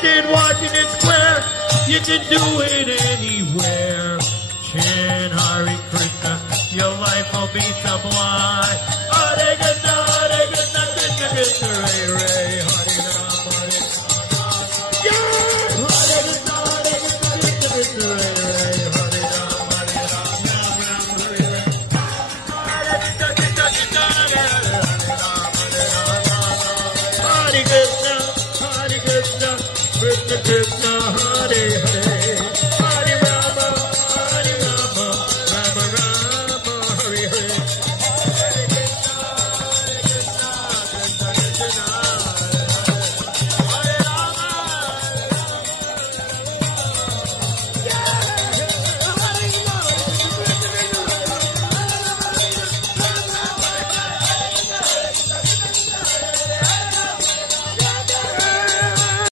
Stand watching it square. You can do it anywhere. Chant Hare Krishna, your life will be sublime. Hare Krishna, Krishna Krishna, Hare Hare, Hare Rama, Hare Rama. Yeah! Hare Krishna, Krishna Krishna, Hare Hare, Hare Rama, Hare Rama, Rama Rama, Hare Hare. Hare Krishna, Krishna Krishna, Hare Hare, Hare Rama, Hare Rama, Hare Krishna, Krishna Krishna.